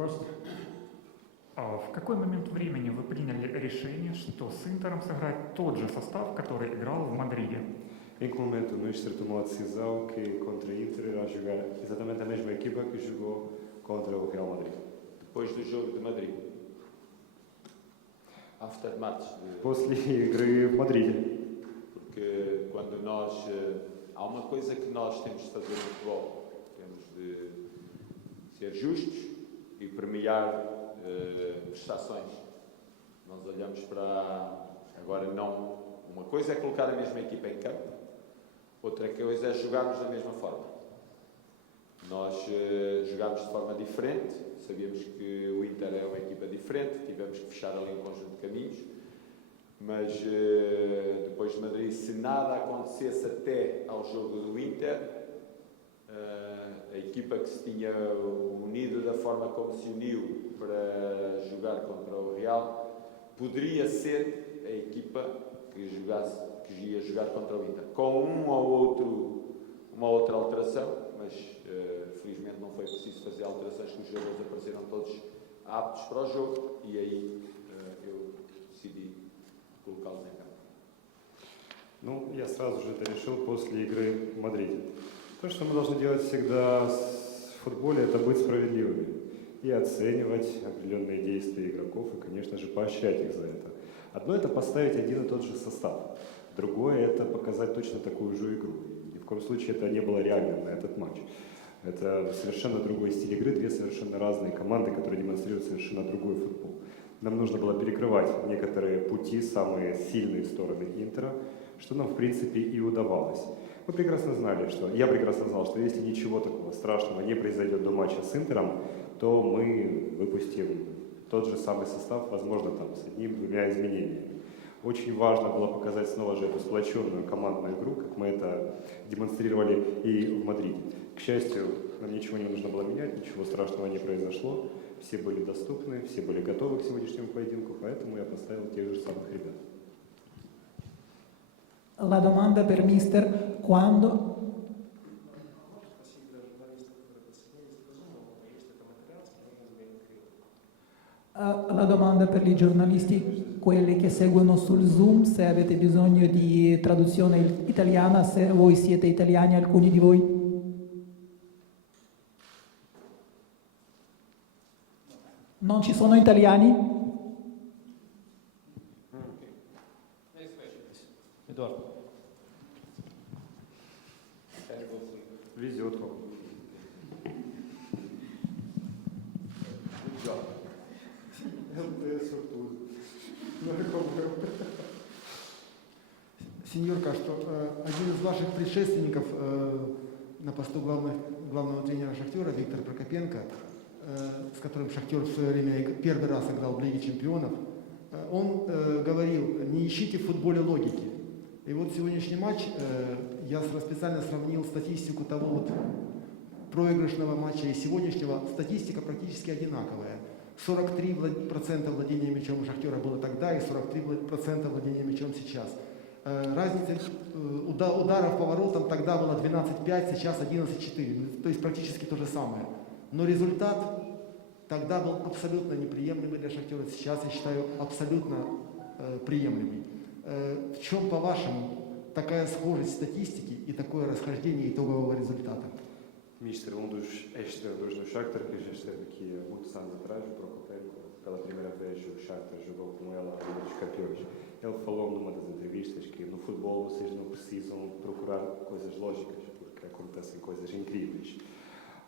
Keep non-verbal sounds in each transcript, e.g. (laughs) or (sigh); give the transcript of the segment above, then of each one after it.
First? А В какой момент времени вы приняли решение, что с Интером сыграть тот же состав, который играл в Мадриде? Em que momento o Mister tomou a decisão que contra Inter irá jogar exatamente a mesma equipa que jogou contra o Real Madrid? depois do jogo de Madrid. After match, de- После игры в Мадриде. porque quando nós. eh, Há uma coisa que nós temos de fazer no futebol: temos de ser justos e premiar eh, prestações. Nós olhamos para. Agora, não. Uma coisa é colocar a mesma equipa em campo, outra coisa é jogarmos da mesma forma. Nós eh, jogámos de forma diferente, sabíamos que o Inter é uma equipa diferente, tivemos que fechar ali um conjunto de caminhos, mas eh, depois de Madrid, se nada acontecesse até ao jogo do Inter, a equipa que se tinha unido da forma como se uniu para jogar contra o Real, poderia ser a equipa que, jogasse, que ia jogar contra o Inter, com um ou outro, uma outra alteração, mas eh, felizmente não foi preciso fazer alterações, que os jogadores apareceram todos aptos para o jogo e aí eh, eu decidi colocá-los em campo. Ну, я сразу же это решил после игры в Мадриде. То, что мы должны делать всегда в футболе, это быть справедливыми. И оценивать определенные действия игроков, и, конечно же, поощрять их за это. Одно это поставить один и тот же состав. Другое это показать точно такую же игру. Ни в коем случае это не было реальным на этот матч. Это совершенно другой стиль игры, две совершенно разные команды, которые демонстрируют совершенно другой футбол. Нам нужно было перекрывать некоторые пути, самые сильные стороны Интера, что нам, в принципе, и удавалось. Мы прекрасно знали, что я прекрасно знал, что если ничего такого страшного не произойдет до матча с Интером, то мы выпустим тот же самый состав, возможно, там, с одним-двумя изменениями. Очень важно было показать снова же эту сплоченную командную игру, как мы это демонстрировали и в Мадриде. К счастью, нам ничего не нужно было менять, ничего страшного не произошло. Все были доступны, все были готовы к сегодняшнему поединку, поэтому я поставил тех же самых ребят. La domanda per mister quando Eh, La domanda per i giornalisti, quelli che seguono sul Zoom, se avete bisogno di traduzione italiana, se voi siete italiani, alcuni di voi. Non ci sono italiani? Сеньор Кашто, э, один из ваших предшественников э, на посту главных- главного тренера Шахтера, Виктор Прокопенко, э, с которым Шахтер в свое время первый раз играл в Лиге чемпионов, он говорил, не ищите в футболе логики. И вот сегодняшний матч, я специально сравнил статистику того вот проигрышного матча и сегодняшнего, статистика практически одинаковая. 43% владения мячом у Шахтера было тогда и 43% владения мячом сейчас. Э, Разница э, уда- ударов по воротам тогда была 12-5, сейчас 11-4. Ну, То есть практически то же самое. Но результат тогда был абсолютно неприемлемый для Шахтера. Сейчас, я считаю, абсолютно э, приемлемый. Э, в чем, по-вашему, такая схожесть статистики и такое расхождение итогового результата? Mister, um dos ex-treinadores do Shakhtar, que já esteve pela primeira vez o Shakhtar jogou com ela a Liga dos Campeões. Ele falou numa das entrevistas que no futebol vocês não precisam procurar coisas lógicas, porque acontecem coisas incríveis.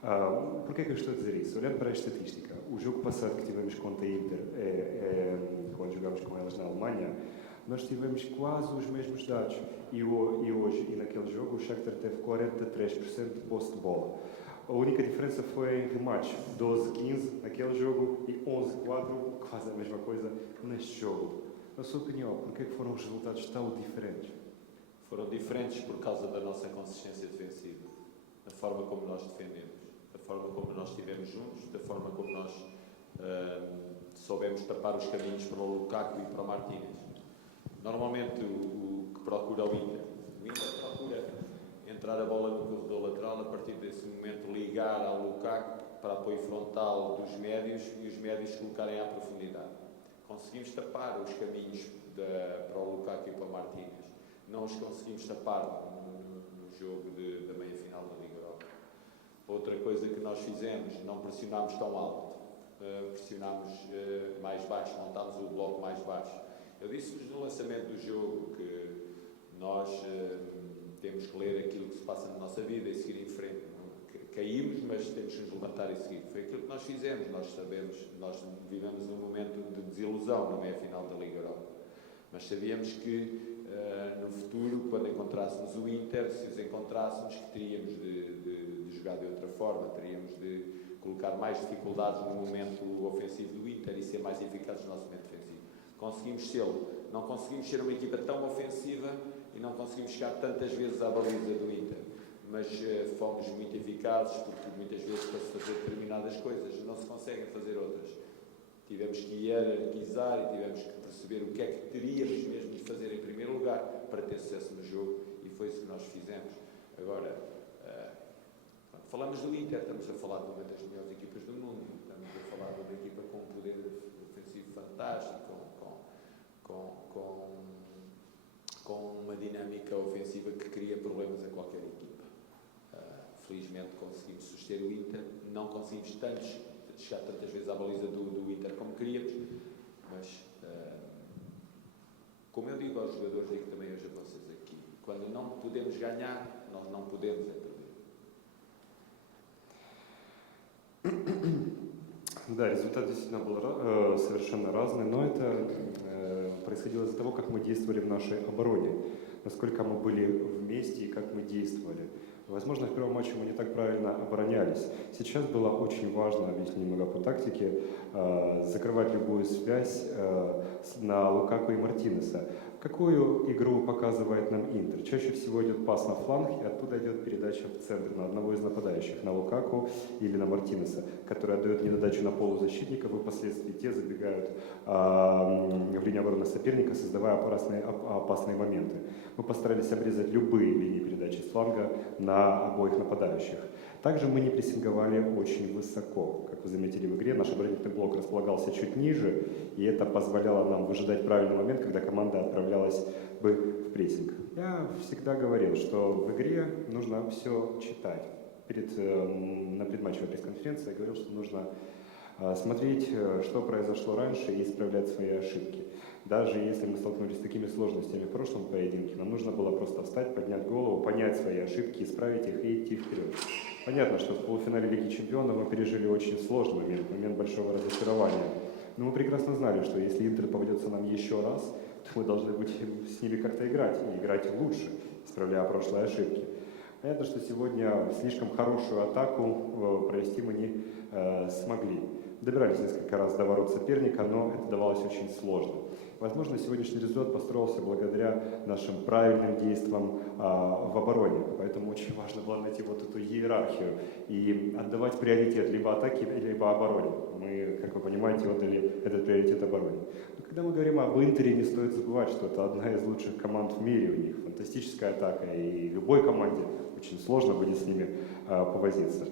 É que eu estou a dizer isso? Olhando para a estatística, o jogo passado que tivemos contra a Inter, é, é, quando jogámos com elas na Alemanha, nós tivemos quase os mesmos dados. E, o- e hoje, e naquele jogo, o Shakhtar teve 43% de posse de bola. A única diferença foi em remates, 12-15 naquele jogo e 11-4, quase a mesma coisa neste jogo. Na sua opinião, porquê foram os resultados tão diferentes? Foram diferentes por causa da nossa consistência defensiva, da forma como nós defendemos, da forma como nós estivemos juntos, da forma como nós ah, soubemos tapar os caminhos para o Lukaku e para o Martínez. normalmente o, o que procura o Inter? Entrar a bola no corredor lateral, a partir desse momento ligar ao Lukaku para apoio frontal dos médios e os médios colocarem à profundidade. Conseguimos tapar os caminhos para o Lukaku e para o Martínez. Não os conseguimos tapar no- no jogo de- da meia-final da Liga Europa. Outra coisa que nós fizemos, não pressionámos tão alto. Uh, pressionámos uh, mais baixo, montámos o bloco mais baixo. Eu disse-vos no lançamento do jogo que nós uh, temos que ler aquilo que se passa na nossa vida e seguir em frente. Ca- Caímos, mas temos que nos levantar e seguir. Foi aquilo que nós fizemos. Nós sabemos, nós vivemos um momento de desilusão na meia-final da Liga Europa. Mas sabíamos que uh, no futuro, quando encontrássemos o Inter, se os encontrássemos, que teríamos de, de- de jogar de outra forma, teríamos de colocar mais dificuldades no momento ofensivo do Inter e ser mais eficazes no nosso momento defensivo. Conseguimos ser, não conseguimos ser uma equipa tão ofensiva e não conseguimos chegar tantas vezes à baliza do Inter, mas eh, fomos muito eficazes porque muitas vezes para se fazer determinadas coisas não se conseguem fazer outras. Tivemos que hierarquizar e tivemos que perceber o que é que teríamos mesmo de fazer em primeiro lugar para ter sucesso no jogo e foi isso que nós fizemos. Agora, quando falamos do Inter, estamos a falar de uma das melhores equipas do mundo, estamos a falar de uma equipa com um poder ofensivo fantástico, com, com, com, com uma dinâmica ofensiva que cria problemas a qualquer equipa. Ah, felizmente conseguimos suster o Inter, não conseguimos tantos, chegar tantas vezes à baliza do, do Inter como queríamos, mas ah, como eu digo aos jogadores, digo também hoje a vocês aqui, quando não podemos ganhar, nós não podemos é Да, результат действительно был э, совершенно разный, но это э, происходило из-за того, как мы действовали в нашей обороне, насколько мы были вместе и как мы действовали. Возможно, в первом матче мы не так правильно оборонялись. Сейчас было очень важно, объясню немного по тактике, э, закрывать любую связь на Лукаку и Мартинеса. Какую игру показывает нам Интер? Чаще всего идет пас на фланг, и оттуда идет передача в центр на одного из нападающих, на Лукаку или на Мартинеса, который отдает недодачу на полузащитников, и впоследствии те забегают м, в линию обороны соперника, создавая опасные, оп- опасные моменты. Мы постарались обрезать любые линии передачи с фланга на обоих нападающих. Также мы не прессинговали очень высоко. Как вы заметили в игре, наш оборонительный блок располагался чуть ниже, и это позволяло нам выжидать правильный момент, когда команда отправлялась бы в прессинг. Я всегда говорил, что в игре нужно все читать. Перед, э, на предматчевой пресс-конференции я говорил, что нужно э, смотреть, э, что произошло раньше и исправлять свои ошибки. Даже если мы столкнулись с такими сложностями в прошлом поединке, нам нужно было просто встать, поднять голову, понять свои ошибки, исправить их и идти вперед. Понятно, что в полуфинале Лиги Чемпионов мы пережили очень сложный момент, момент большого разочарования. Но мы прекрасно знали, что если Интер поведется нам еще раз, то мы должны быть с ними как-то играть, и играть лучше, исправляя прошлые ошибки. Понятно, что сегодня слишком хорошую атаку э, провести мы не э, смогли. Добирались несколько раз до ворот соперника, но это давалось очень сложно. Возможно, сегодняшний результат построился благодаря нашим правильным действиям а, в обороне. Поэтому очень важно было найти вот эту иерархию и отдавать приоритет либо атаке, либо обороне. Мы, как вы понимаете, отдали этот приоритет обороне. Но когда мы говорим об Интере, не стоит забывать, что это одна из лучших команд в мире. У них фантастическая атака, и любой команде очень сложно будет с ними а, повозиться.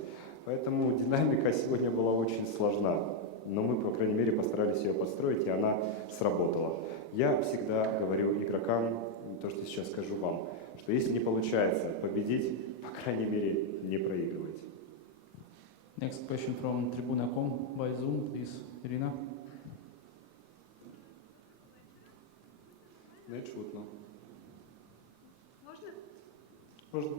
Поэтому динамика сегодня была очень сложна. Но мы, по крайней мере, постарались ее построить, и она сработала. Я всегда говорю игрокам то, что сейчас скажу вам, что если не получается победить, по крайней мере, не проигрывайте. Next question from Tribuna.com by Zoom, please, Irina. Не чутно. Можна? Можно.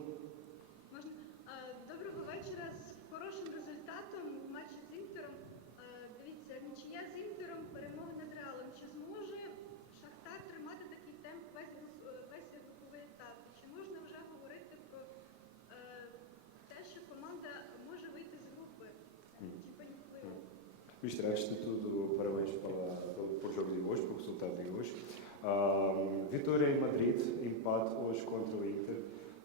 Mister, antes de tudo, parabéns pela, pelo jogo de hoje, pelo resultado de hoje. Uh, vitória em Madrid, empate hoje contra o Inter.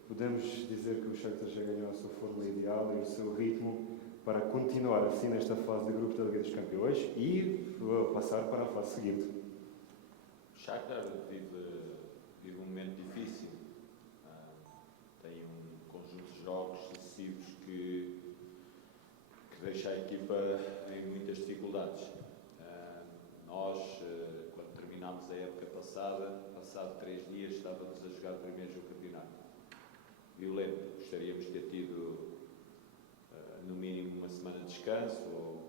Podemos dizer que o Shakhtar já ganhou a sua forma ideal e o seu ritmo para continuar assim nesta fase de grupo da Liga dos Campeões e uh, passar para a fase seguinte. O Shakhtar vive, vive um momento difícil. Uh, tem um conjunto de jogos sucessivos que, que deixa a equipa dificuldades. Ah, nós, eh, quando terminámos a época passada, passado três dias, estávamos a jogar primeiro o campeonato. Violento, gostaríamos de ter tido ah, no mínimo uma semana de descanso, ou-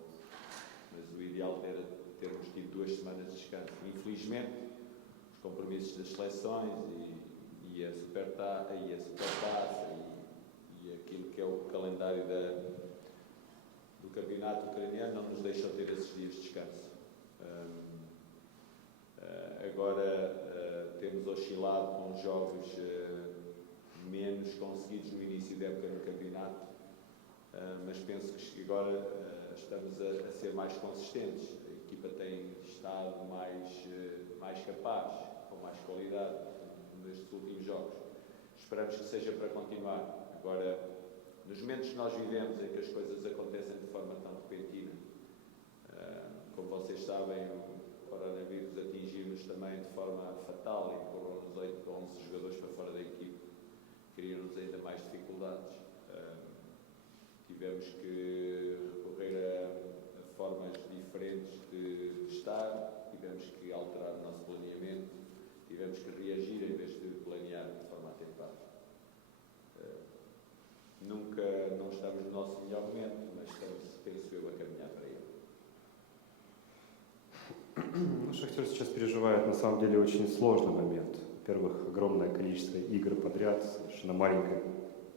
mas o ideal era termos tido duas semanas de descanso. Infelizmente, os compromissos das seleções e, e a Supertaça e, a e, e aquilo que é o calendário da, campeonato ucraniano não nos deixam ter esses dias de descanso. Hum, ah, agora ah, temos oscilado com jogos ah, menos conseguidos no início da época no campeonato, ah, mas penso que agora estamos a, a ser mais consistentes. A equipa tem estado mais, mais capaz, com mais qualidade nestes últimos jogos. Esperamos que seja para continuar. Agora, nos momentos que nós vivemos em que as coisas acontecem de forma tão repentina, ah, como vocês sabem, o coronavírus atingiu-nos também de forma fatal e empurrou-nos 8 ou 11 jogadores para fora da equipe, criou-nos ainda mais dificuldades. Ah, tivemos que recorrer a, a formas diferentes de, de estar, tivemos que alterar o nosso planeamento, tivemos que reagir em vez de на самом деле очень сложный момент. Во-первых, огромное количество игр подряд, совершенно маленькая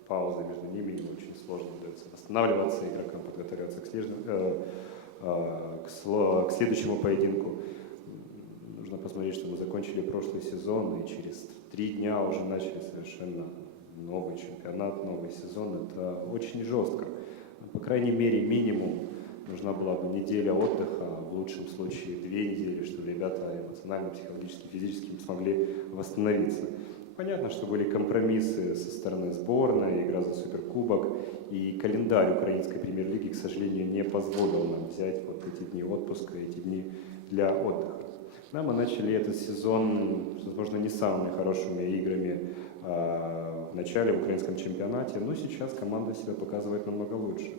пауза между ними, им очень сложно удается восстанавливаться, игрокам подготовиться к, э, э, к к следующему поединку. Нужно посмотреть, что мы закончили прошлый сезон, и через три дня уже начали совершенно новый чемпионат, новый сезон. Это очень жестко. По крайней мере, минимум нужна была бы неделя отдыха, а в лучшем случае две недели, чтобы ребята эмоционально, психологически, физически смогли восстановиться. Понятно, что были компромиссы со стороны сборной, игра за суперкубок, и календарь украинской премьер-лиги, к сожалению, не позволил нам взять вот эти дни отпуска, эти дни для отдыха. Да, мы начали этот сезон, возможно, не самыми хорошими играми а, в начале в украинском чемпионате, но сейчас команда себя показывает намного лучше.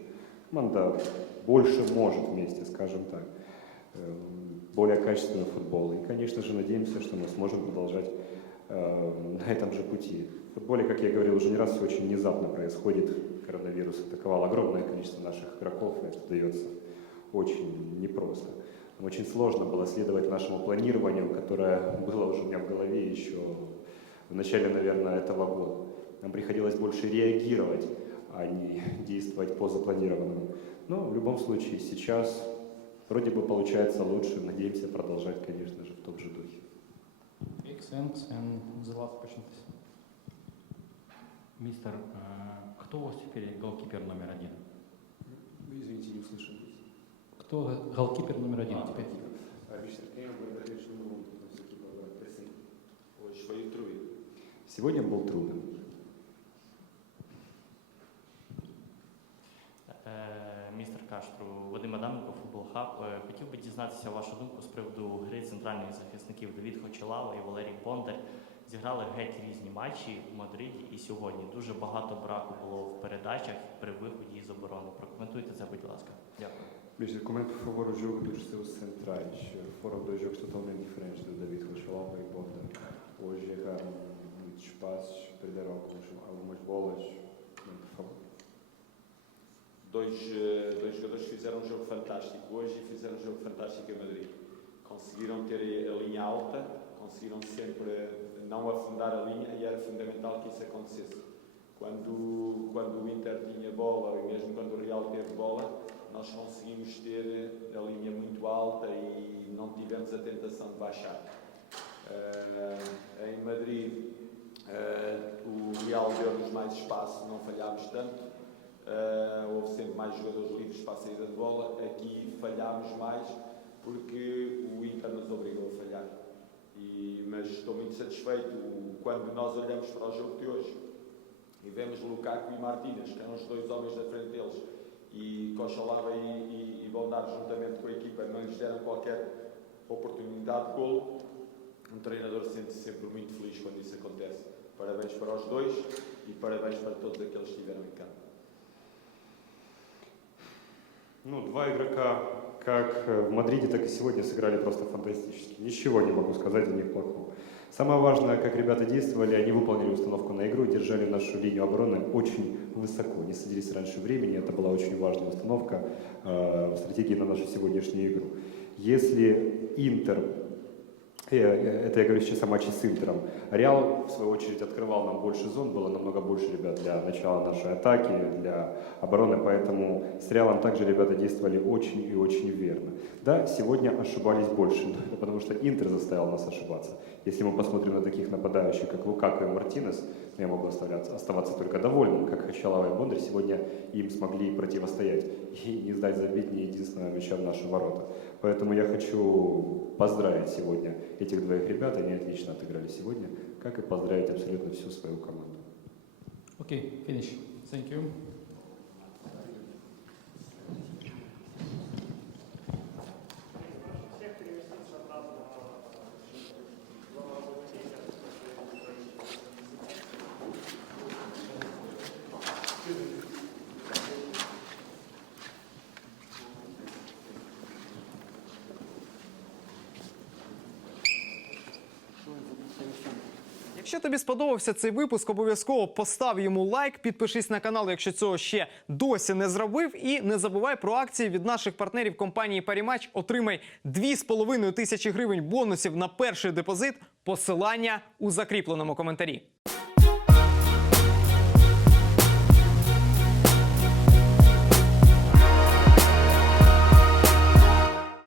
Команда больше может вместе, скажем так, э, более качественный футбол. И, конечно же, надеемся, что мы сможем продолжать э, на этом же пути. В футболе, как я говорил уже не раз, все очень внезапно происходит. Коронавирус атаковал огромное количество наших игроков, и это дается очень непросто. Очень сложно было следовать нашему планированию, которое было уже у меня в голове еще в начале, наверное, этого года. Нам приходилось больше реагировать, а не действовать по запланированному. Но в любом случае сейчас вроде бы получается лучше. Надеемся продолжать, конечно же, в том же духе. Excellent. And the last question, please. Мистер, э, кто у вас теперь голкипер номер один? Вы, извините, не услышал. Кто голкипер номер один теперь? Hoje foi o Trui. Сегодня был Трубин. Каштру, Вадим Адаменко, Футбол Хаб. Е, Хотів би дізнатися вашу думку з приводу гри центральних захисників Давід Хочелава і Валерій Бондар. Зіграли геть різні матчі в Мадриді і сьогодні. Дуже багато браку було в передачах при виході із оборони. Прокоментуйте це, будь ласка. Dякую. Mas comento por favor o jogo dos seus centrais. Foram dois jogos totalmente diferentes do David Rochalopa e Bonda. Hoje erraram muitos passos. Dois, eh, dois jogadores fizeram um jogo fantástico hoje e fizeram um jogo fantástico em Madrid. Conseguiram ter a linha alta, conseguiram sempre não afundar a linha e era fundamental que isso acontecesse. Quando, quando o Inter tinha bola, e mesmo quando o Real teve bola, nós conseguimos ter a linha muito alta e não tivemos a tentação de baixar. Eh, em Madrid, eh, o Real deu-nos mais espaço, não falhámos tanto. Uh, houve sempre mais jogadores livres para a saída de bola. Aqui falhámos mais porque o Inter nos obrigou a falhar. E, mas estou muito satisfeito quando nós olhamos para o jogo de hoje e vemos Lukaku e Martínez, que eram os dois homens da frente deles, e Cochalava e, e, e Bondar, juntamente com a equipa, não lhes deram qualquer oportunidade de golo. Um treinador sente-se sempre muito feliz quando isso acontece. Parabéns para os dois e parabéns para todos aqueles que estiveram em campo. Ну, два игрока, как э, в Мадриде, так и сегодня сыграли просто фантастически. Ничего не могу сказать о них плохого. Самое важное, как ребята действовали, они выполнили установку на игру, держали нашу линию обороны очень высоко, не садились раньше времени. Это была очень важная установка э, стратегии на нашу сегодняшнюю игру. Если Интер это я говорю сейчас о матче с Интером. Реал, в свою очередь, открывал нам больше зон, было намного больше ребят для начала нашей атаки, для обороны, поэтому с Реалом также ребята действовали очень и очень верно. Да, сегодня ошибались больше, (laughs) но это потому что Интер заставил нас ошибаться. Если мы посмотрим на таких нападающих, как Лукако и Мартинес, я могу оставляться, оставаться только довольным, как Хачалава и Бондарь сегодня им смогли противостоять и не сдать забить ни единственного мяча в наши ворота. Поэтому я хочу поздравить сегодня этих двоих ребят, они отлично отыграли сегодня, как и поздравить абсолютно всю свою команду. Okay, finish. Thank you. Якщо тобі сподобався цей випуск, обов'язково постав йому лайк, підпишись на канал, якщо цього ще досі не зробив. І не забувай про акції від наших партнерів компанії Парімач. Отримай 2,5 тисячі гривень бонусів на перший депозит. Посилання у закріпленому коментарі.